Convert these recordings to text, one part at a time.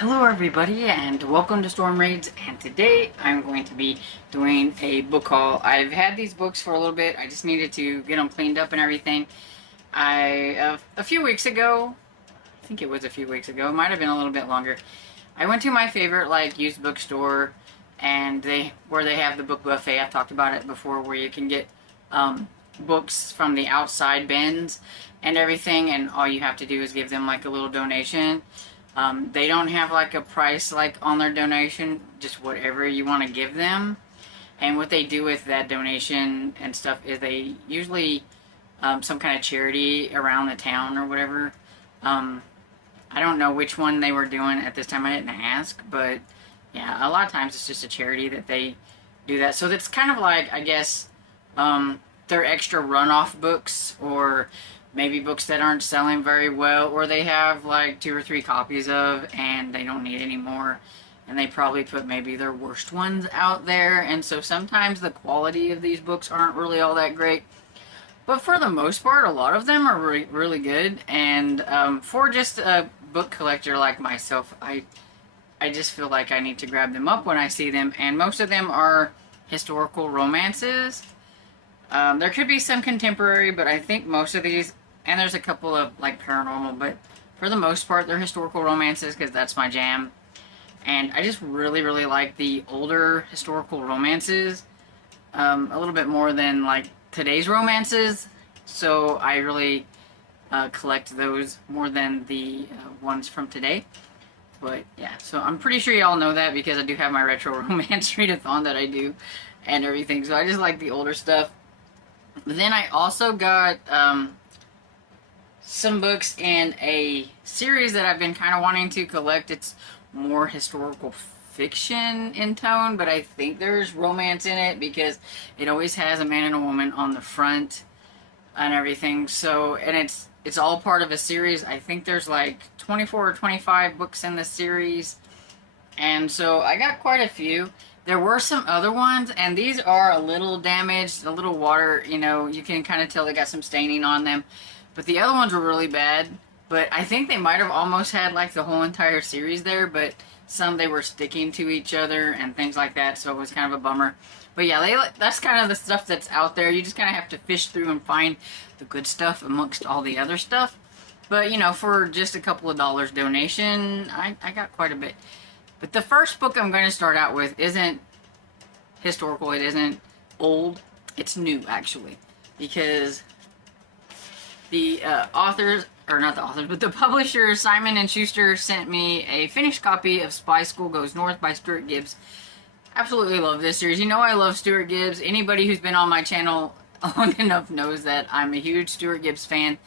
Hello everybody and welcome to Storm Raids, and today I'm going to be doing a book haul. I've had these books for a little bit. I just needed to get them cleaned up and everything. A few weeks ago, I think it was a few weeks ago, it might have been a little bit longer, I went to my favorite used bookstore, and where they have the book buffet. I've talked about it before, where you can get books from the outside bins and everything, and all you have to do is give them a little donation. They don't have a price on their donation, just whatever you want to give them. And what they do with that donation and stuff is they usually some kind of charity around the town or whatever. I don't know which one they were doing at this time. I didn't ask, but yeah, a lot of times it's just a charity that they do that. So that's kind of I guess, their extra runoff books, or maybe books that aren't selling very well, or they have 2 or 3 copies of and they don't need any more, and they probably put maybe their worst ones out there, and so sometimes the quality of these books aren't really all that great. But for the most part, a lot of them are really good, and for just a book collector like myself, I just feel like I need to grab them up when I see them, and most of them are historical romances. There could be some contemporary, but I think most of these, and there's a couple of paranormal, but for the most part they're historical romances because that's my jam. And I just really like the older historical romances a little bit more than today's romances, so I really collect those more than the ones from today. But yeah, so I'm pretty sure y'all know that because I do have my retro romance readathon that I do and everything, so I just like the older stuff. But then I also got some books in a series that I've been kind of wanting to collect. It's more historical fiction in tone, but I think there's romance in it because it always has a man and a woman on the front and everything. So, and it's all part of a series. I think there's 24 or 25 books in the series, and so I got quite a few. There were some other ones, and these are a little damaged, a little water, you can kind of tell they got some staining on them. But the other ones were really bad. But I think they might have almost had the whole entire series there, but some they were sticking to each other and things like that, so it was kind of a bummer. But yeah, that's kind of the stuff that's out there. You just kind of have to fish through and find the good stuff amongst all the other stuff. But, for just a couple of dollars donation, I got quite a bit. But the first book I'm going to start out with isn't historical, it isn't old, it's new actually. Because the authors, or not the authors, but the publisher, Simon & Schuster, sent me a finished copy of Spy School Goes North by Stuart Gibbs. Absolutely love this series. I love Stuart Gibbs. Anybody who's been on my channel long enough knows that I'm a huge Stuart Gibbs fan.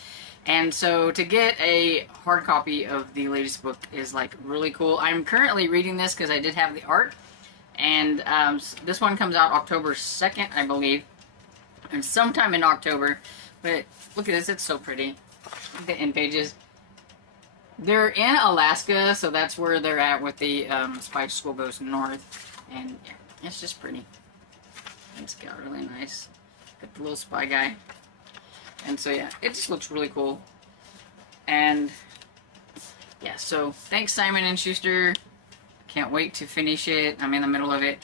And so to get a hard copy of the latest book is really cool. I'm currently reading this because I did have the art, and this one comes out October 2nd, I believe, and sometime in October. But look at this, it's so pretty. The end pages. They're in Alaska, so that's where they're at with the Spy School Goes North, and yeah, it's just pretty. It's got really nice. Got the little spy guy. And so yeah, it just looks really cool. And yeah, so thanks Simon & Schuster. Can't wait to finish it. I'm in the middle of it.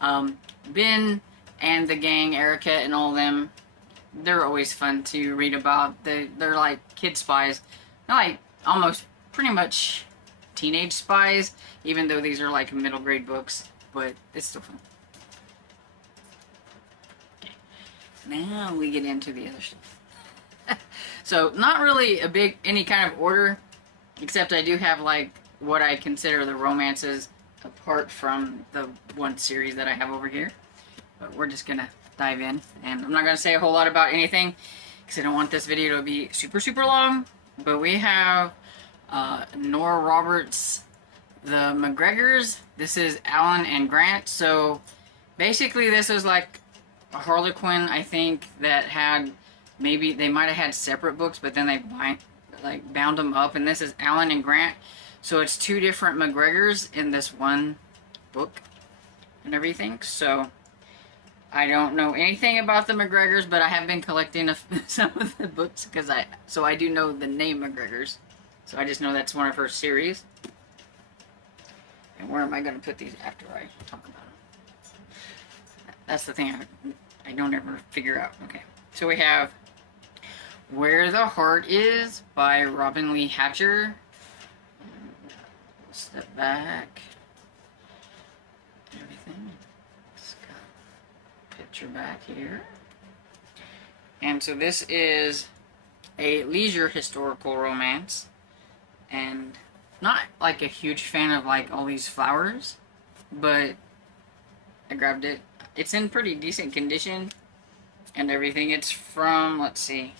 Ben and the gang, Erica and all of them, they're always fun to read about. They're like kid spies. They're almost pretty much teenage spies, even though these are middle grade books, but it's still fun. Okay. Now we get into the other stuff. So, not really any kind of order, except I do have what I consider the romances apart from the one series that I have over here. But we're just gonna dive in, and I'm not gonna say a whole lot about anything because I don't want this video to be super long. But we have Nora Roberts, The McGregors. This is Alan and Grant. So basically this is a Harlequin, I think, that had, maybe they might have had separate books, but then they bound them up, and this is Alan and Grant. So it's 2 different McGregors in this one book and everything. So I don't know anything about the McGregors, but I have been collecting some of the books because I do know the name McGregors. So I just know that's one of her series. And where am I going to put these after I talk about them? That's the thing I don't ever figure out. Okay, so we have Where the Heart Is by Robin Lee Hatcher. Step back. Everything. Just got a picture back here. And so this is a leisure historical romance. And not like a huge fan of like all these flowers, but I grabbed it. It's in pretty decent condition and everything. It's from, let's see,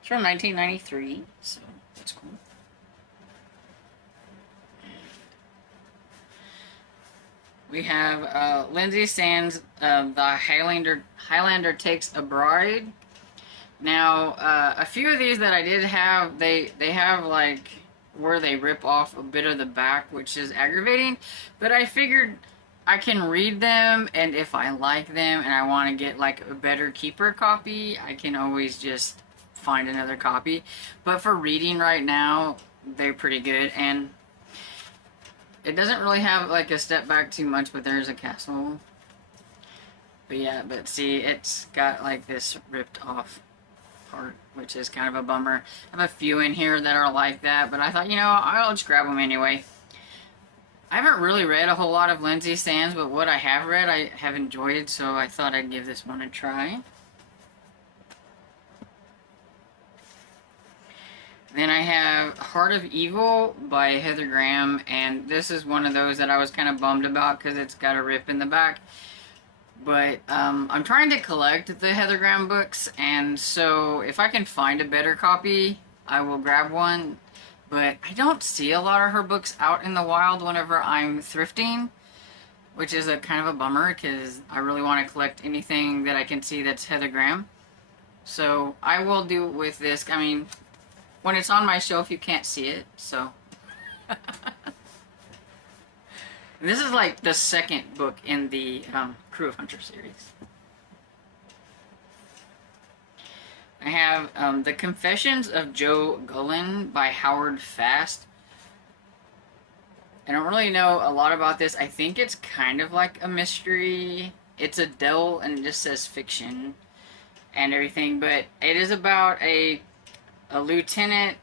it's from 1993, so that's cool. We have Lindsay Sands, The Highlander Takes a Bride. Now, a few of these that I did have, they have like where they rip off a bit of the back, which is aggravating, but I figured I can read them, and if I like them and I want to get like a better keeper copy, I can always just find another copy. But for reading right now, they're pretty good, and it doesn't really have like a step back too much, but there's a castle. But yeah, but see, it's got like this ripped off part, which is kind of a bummer. I have a few in here that are like that, but I thought, you know, I'll just grab them anyway. I haven't really read a whole lot of Lindsay Sands, but what I have read, I have enjoyed, so I thought I'd give this one a try. Then I have Heart of Evil by Heather Graham, and this is one of those that I was kind of bummed about because it's got a rip in the back. But I'm trying to collect the Heather Graham books, and so if I can find a better copy, I will grab one. But I don't see a lot of her books out in the wild whenever I'm thrifting, which is a kind of a bummer because I really want to collect anything that I can see that's Heather Graham. So I will do with this. I mean, when it's on my shelf, you can't see it, so... This is like the second book in the Crew of Hunter series. I have The Confessions of Joe Gullen by Howard Fast. I don't really know a lot about this. I think it's kind of like a mystery. It's a Dell and it just says fiction and everything, but it is about a lieutenant,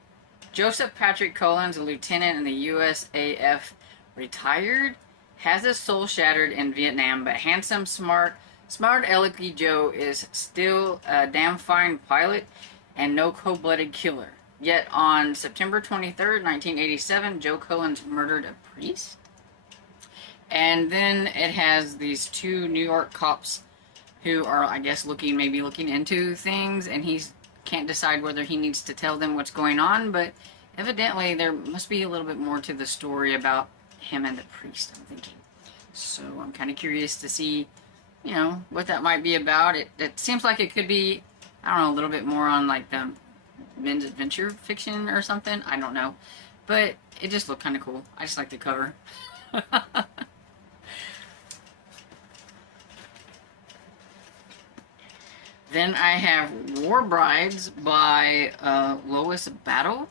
Joseph Patrick Cullen's a lieutenant in the USAF, retired, has his soul shattered in Vietnam, but handsome, smart alecky Joe is still a damn fine pilot and no cold-blooded killer. Yet on September 23rd, 1987, Joe Cullen murdered a priest. And then it has these two New York cops who are, I guess, maybe looking into things, and he can't decide whether he needs to tell them what's going on, but evidently there must be a little bit more to the story about him and the priest, I'm thinking. So I'm kind of curious to see, you know, what that might be about. It seems like it could be, I don't know, a little bit more on like the men's adventure fiction or something. I don't know. But it just looked kind of cool. I just like the cover. Then I have War Brides by Lois Battle.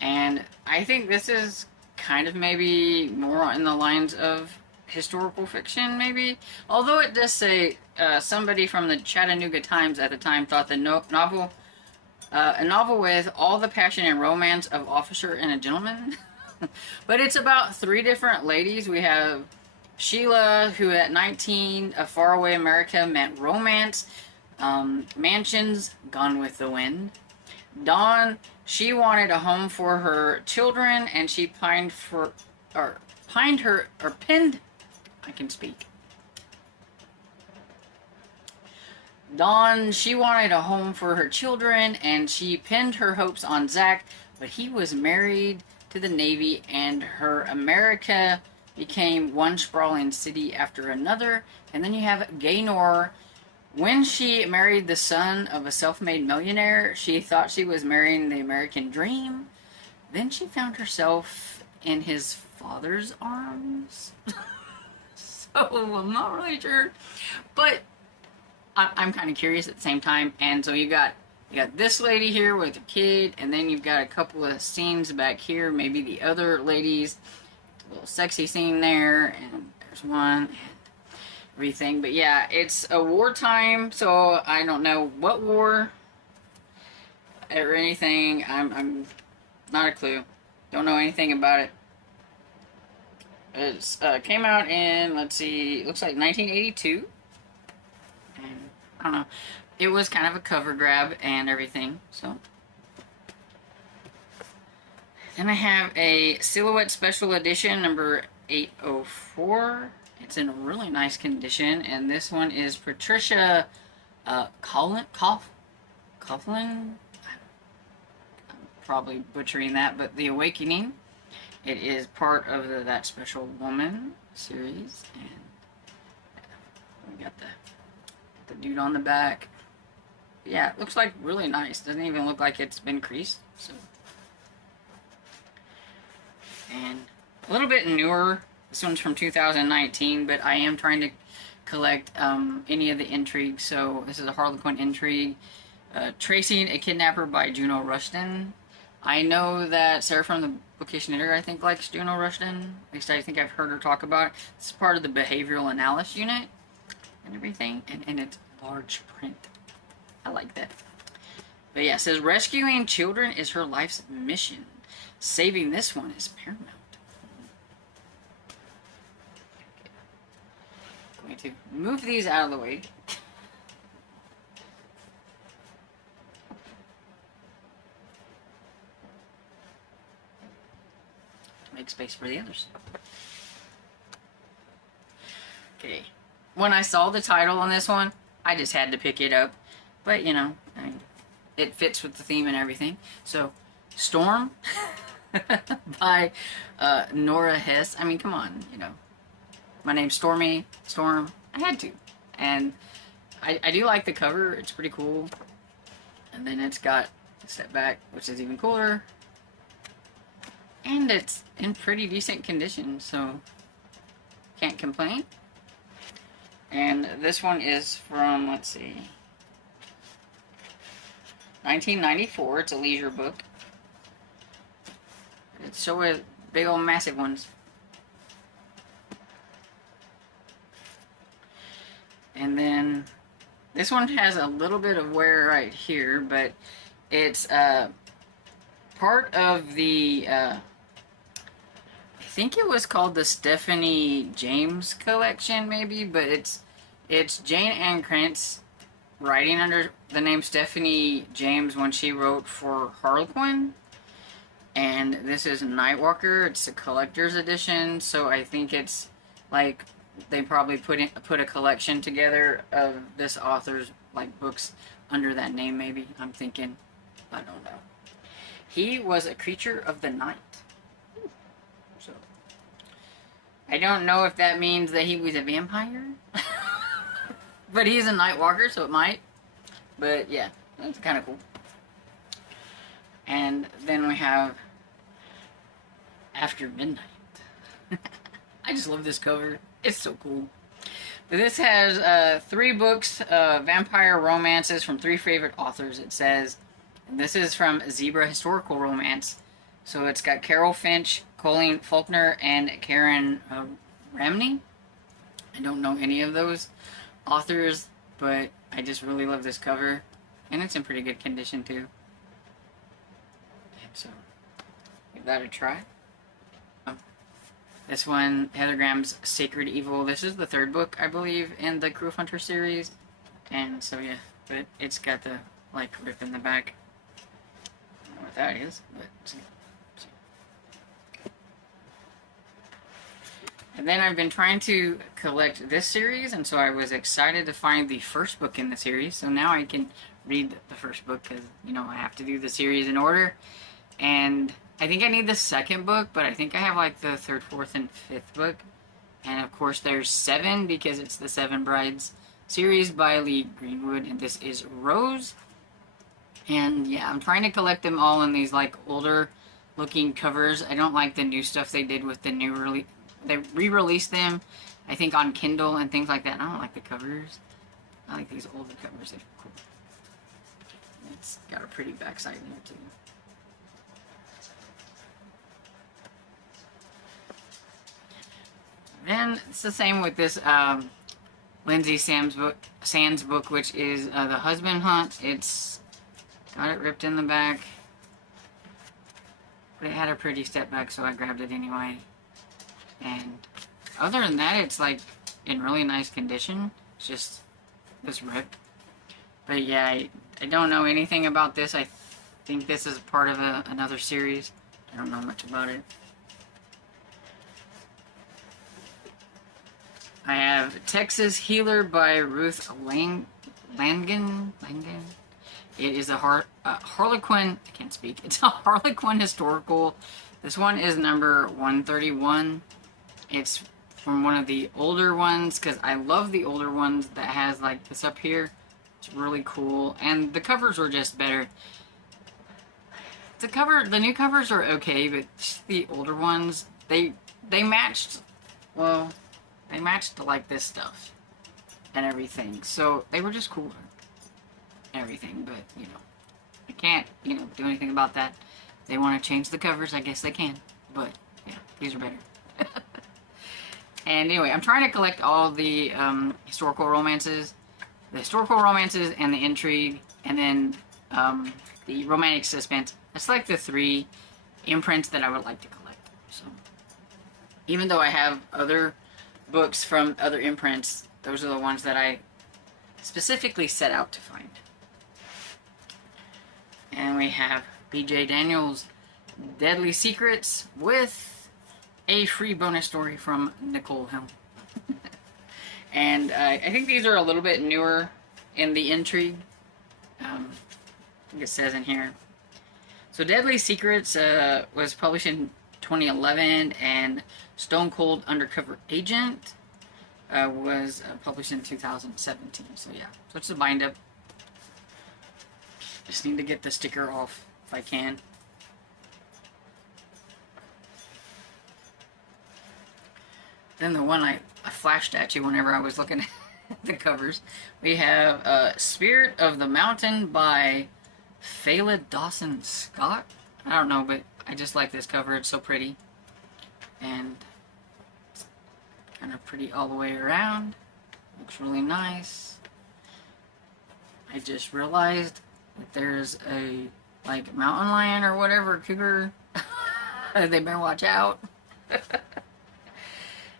And I think this is kind of maybe more in the lines of historical fiction, maybe. Although it does say somebody from the Chattanooga Times at the time thought the novel, a novel with all the passion and romance of Officer and a Gentleman. But it's about three different ladies. We have Sheila, who at 19, a faraway America meant romance, mansions, Gone with the Wind. Dawn, she wanted a home for her children, and she pinned, I can speak. Dawn, she wanted a home for her children, and she pinned her hopes on Zach, but he was married to the Navy, and her America became one sprawling city after another. And then you have Gaynor. When she married the son of a self-made millionaire, she thought she was marrying the American dream. Then she found herself in his father's arms. So I'm not really sure. But I'm kind of curious at the same time. And so you got You got this lady here with a kid, and then you've got a couple of scenes back here, maybe the other ladies, a little sexy scene there, and there's one, and everything. But yeah, it's a wartime, so I don't know what war or anything. I'm not a clue. Don't know anything about it. It came out in, let's see, looks like 1982. And I don't know. It was kind of a cover grab and everything, so. Then I have a Silhouette Special Edition number 804. It's in a really nice condition, and this one is Patricia Coughlin. I'm probably butchering that, but The Awakening. It is part of the That Special Woman series, and we got the dude on the back. Yeah, it looks like really nice. Doesn't even look like it's been creased. So, and a little bit newer. This one's from 2019, but I am trying to collect any of the intrigues. So this is a Harlequin intrigue, Tracing a Kidnapper by Juno Rushton. I know that Sarah from the Bookish Knitter, I think, likes Juno Rushton. At least I think I've heard her talk about it. This is part of the behavioral analysis unit and everything, and it's large print. I like that. But yeah, it says rescuing children is her life's mission. Saving this one is paramount. Okay. Going to move these out of the way. To make space for the others. Okay. When I saw the title on this one, I just had to pick it up. But, you know, I mean, it fits with the theme and everything. So, Storm by Nora Hess. I mean, come on, you know. My name's Storm. I had to. And I do like the cover. It's pretty cool. And then it's got a step back, which is even cooler. And it's in pretty decent condition, so can't complain. And this one is from, let's see, 1994. It's a leisure book. It's so with big old massive ones. And then this one has a little bit of wear right here, but it's part of the I think it was called the Stephanie James collection, maybe, but it's Jane Ann Krantz writing under the name Stephanie James when she wrote for Harlequin. And this is Nightwalker. It's a collector's edition, so I think it's like they probably put a collection together of this author's like books under that name, maybe. I'm thinking. I don't know. He was a creature of the night. So I don't know if that means that he was a vampire. But he's a Nightwalker, so it might. But yeah, that's kind of cool. And then we have After Midnight. I just love this cover. It's so cool. But this has 3 books, vampire romances from 3 favorite authors, it says. And this is from Zebra Historical Romance. So it's got Carol Finch, Colleen Faulkner, and Karen Ramney. I don't know any of those authors, but I just really love this cover. And it's in pretty good condition, too. So, give that a try. This one, Heather Graham's Sacred Evil. This is the 3rd book, I believe, in the Crew of Hunter series. And so, yeah, but it's got the, like, rip in the back. I don't know what that is, but see. And then I've been trying to collect this series, and so I was excited to find the first book in the series. So now I can read the first book because, you know, I have to do the series in order. And I think I need the 2nd book, but I think I have like the 3rd, 4th, and 5th book. And of course there's 7 because it's the 7 Brides series by Lee Greenwood, and this is Rose. And yeah, I'm trying to collect them all in these like older looking covers. I don't like the new stuff they did with the new release. They re-released them, I think, on Kindle and things like that. I don't like the covers. I like these older covers. They're cool. it's got a pretty backside there too. Then it's the same with this Lindsay Sands book, which is The Husband Hunt. It's got it ripped in the back, but it had a pretty step back, so I grabbed it anyway. And other than that, it's like in really nice condition. It's just this rip. But yeah, I don't know anything about this. I think this is part of another series. I don't know much about it. I have Texas Healer by Ruth Langen. It is a Harlequin. I can't speak. It's a Harlequin historical. This one is number 131. It's from one of the older ones, because I love the older ones that has like this up here. It's really cool, and the covers were just better. The new covers are okay, but the older ones, they matched. Well, they matched like this stuff and everything, so they were just cooler and everything. But you know, I can't do anything about that. If they want to change the covers, I guess they can. But yeah, these are better. And anyway, I'm trying to collect all the historical romances, and the intrigue, and then the romantic suspense. That's like the 3 imprints that I would like to collect. So even though I have other books from other imprints, those are the ones that I specifically set out to find. And we have B.J. Daniels' Deadly Secrets with a free bonus story from Nicole Helm. And I think these are a little bit newer in the intrigue. I think it says in here. So Deadly Secrets was published in 2011, and Stone Cold Undercover Agent was published in 2017. So yeah, so it's a bind up. Just need to get the sticker off if I can. Then the one I flashed at you whenever I was looking at the covers, we have Spirit of the Mountain by Fela Dawson Scott. I don't know, but I just like this cover. It's so pretty. And it's kind of pretty all the way around. Looks really nice. I just realized that there's a like mountain lion or whatever, cougar. They better watch out.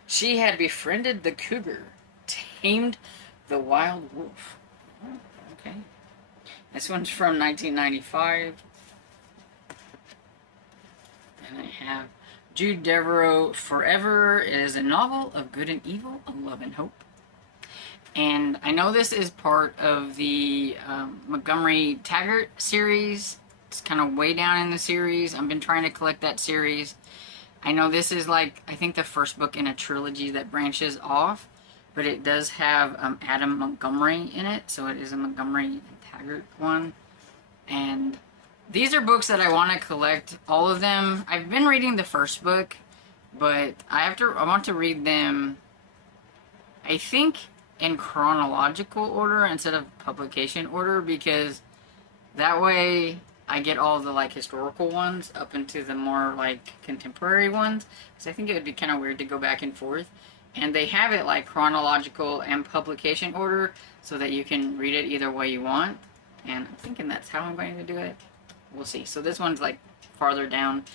She had befriended the cougar, tamed the wild wolf. Oh, okay. This one's from 1995. And I have Jude Devereaux, Forever. It is a novel of good and evil, of love and hope. And I know this is part of the Montgomery Taggart series. It's kind of way down in the series. I've been trying to collect that series. I know this is like, I think the first book in a trilogy that branches off, but it does have Adam Montgomery in it, so it is a Montgomery and Taggart one. And these are books that I want to collect, all of them. I've been reading the first book, but I want to read them, I think, in chronological order instead of publication order, because that way I get all the like historical ones up into the more like contemporary ones, because I think it would be kind of weird to go back and forth. And they have it like chronological and publication order so that you can read it either way you want. And I'm thinking that's how I'm going to do it. We'll see. So this one's like farther down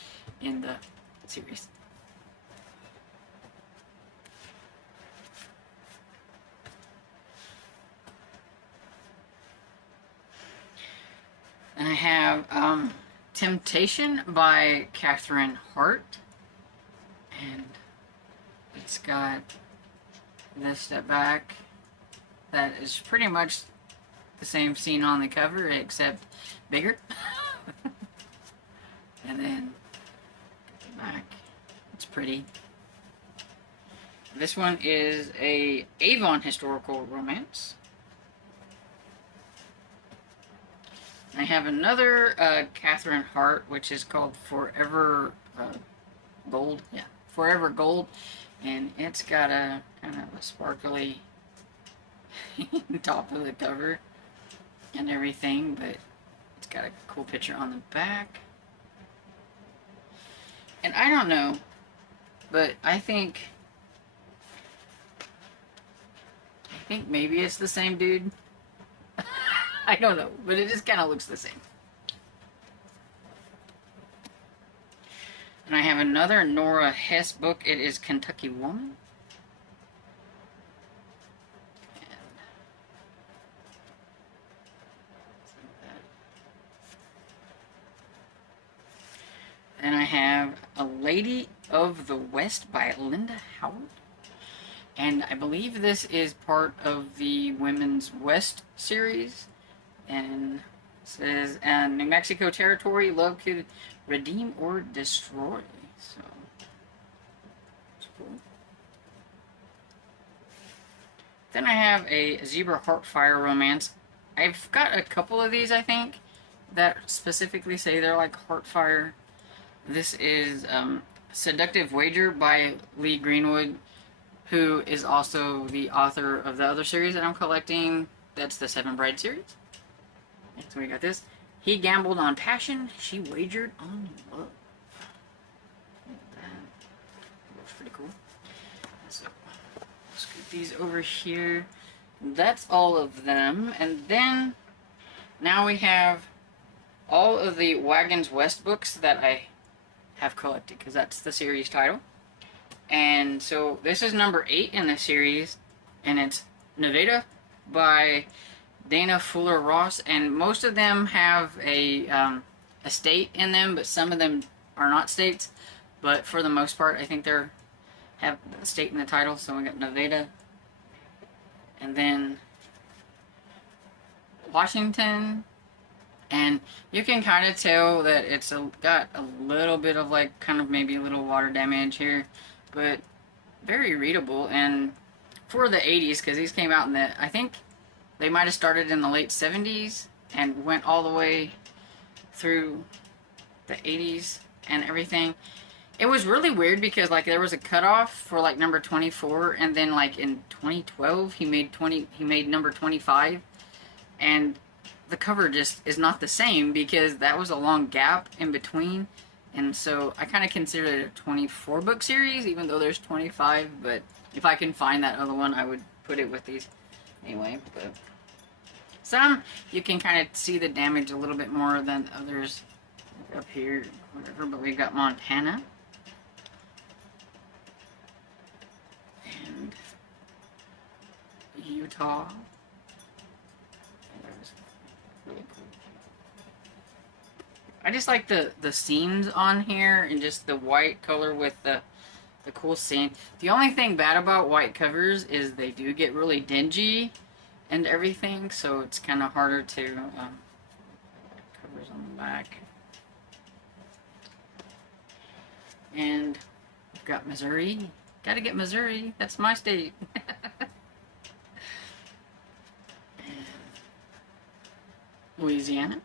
in the series. And I have Temptation by Catherine Hart. And it's got this step back that is pretty much the same scene on the cover, except bigger. And then the back, it's pretty. This one is a Avon historical romance. I have another Catherine Hart, which is called Forever Gold. Yeah, Forever Gold. And it's got a kind of a sparkly top of the cover and everything, but It's got a cool picture on the back. And I don't know, but I think maybe it's the same dude. I don't know, but it just kind of looks the same. And I have another Nora Hess book. It is Kentucky Woman. Then I have A Lady of the West by Linda Howard. And I believe this is part of the Women's West series. And it says, New Mexico territory, love could redeem or destroy. So, that's cool. Then I have a Zebra Heartfire romance. I've got a couple of these, I think, that specifically say they're like Heartfire. This is Seductive Wager by Lee Greenwood, who is also the author of the other series that I'm collecting. That's the Seven Bride series. So we got this. He gambled on passion, she wagered on love. That looks pretty cool. So, scoot these over here. That's all of them. And then, now we have all of the Wagons West books that I have collected, because that's the series title. And so this is number 8 in the series, and it's Nevada by Dana Fuller Ross, and most of them have a state in them, but some of them are not states. But for the most part, I think they're have a state in the title. So we got Nevada, and then Washington. And you can kind of tell that it's got a little bit of like kind of maybe a little water damage here, but very readable. And for the 80s, because these came out in the, I think they might have started in the late 70s and went all the way through the 80s and everything. It was really weird because like there was a cutoff for like number 24, and then like in 2012 he made number 25, and the cover just is not the same because that was a long gap in between. And so I kind of consider it a 24 book series, even though there's 25. But if I can find that other one, I would put it with these anyway. But some you can kind of see the damage a little bit more than others up here, whatever. But we've got Montana and Utah. Really cool. I just like the scenes on here and just the white color with the cool scene. The only thing bad about white covers is they do get really dingy and everything, so it's kind of harder to covers on the back. And we've got Missouri. Gotta get Missouri. That's my state. Louisiana.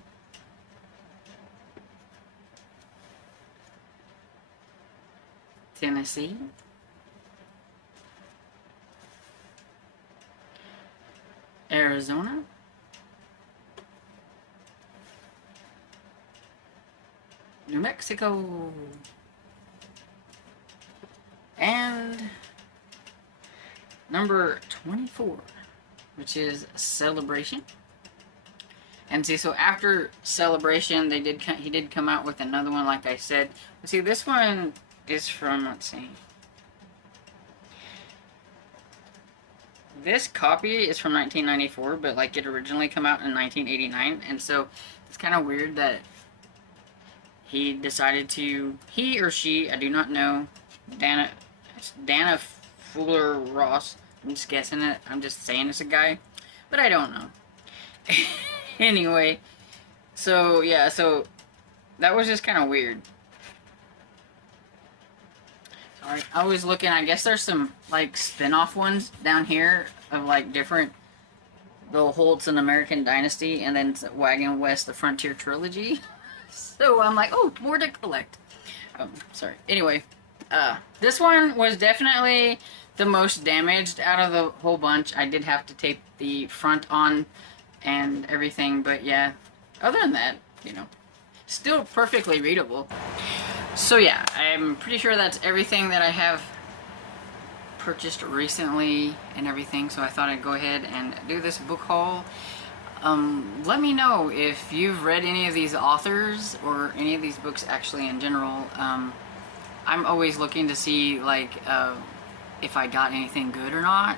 Tennessee. Arizona. New Mexico. And number 24, which is Celebration. And see, so after Celebration, he did come out with another one, like I said. But see, this one is from, let's see. This copy is from 1994, but like it originally came out in 1989. And so it's kind of weird that he decided to, he or she, I do not know, Dana Fuller Ross. I'm just guessing it. I'm just saying it's a guy, but I don't know. Anyway, so yeah, so that was just kind of weird. Sorry, I was looking, I guess there's some like spin-off ones down here of like different, the Holtz and American Dynasty, and then Wagon West, the Frontier Trilogy. So I'm like, oh, more to collect. Sorry. Anyway, this one was definitely the most damaged out of the whole bunch. I did have to tape the front on and everything, but yeah, other than that, you know, still perfectly readable. So yeah, I'm pretty sure that's everything that I have purchased recently and everything, so I thought I'd go ahead and do this book haul. Let me know if you've read any of these authors or any of these books actually in general. I'm always looking to see like if I got anything good or not.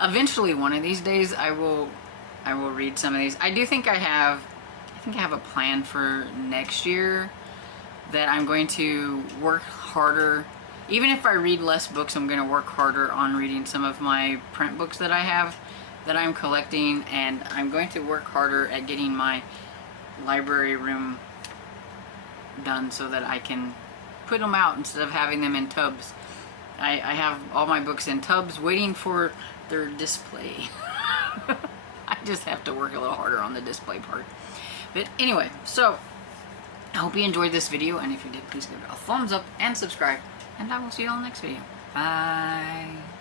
Eventually one of these days I will read some of these. I think I have a plan for next year that I'm going to work harder. Even if I read less books, I'm going to work harder on reading some of my print books that I have, that I'm collecting, and I'm going to work harder at getting my library room done so that I can put them out instead of having them in tubs. I have all my books in tubs waiting for their display. I just have to work a little harder on the display part. But anyway, so I hope you enjoyed this video, and if you did, please give it a thumbs up and subscribe, and I will see you all next video. Bye.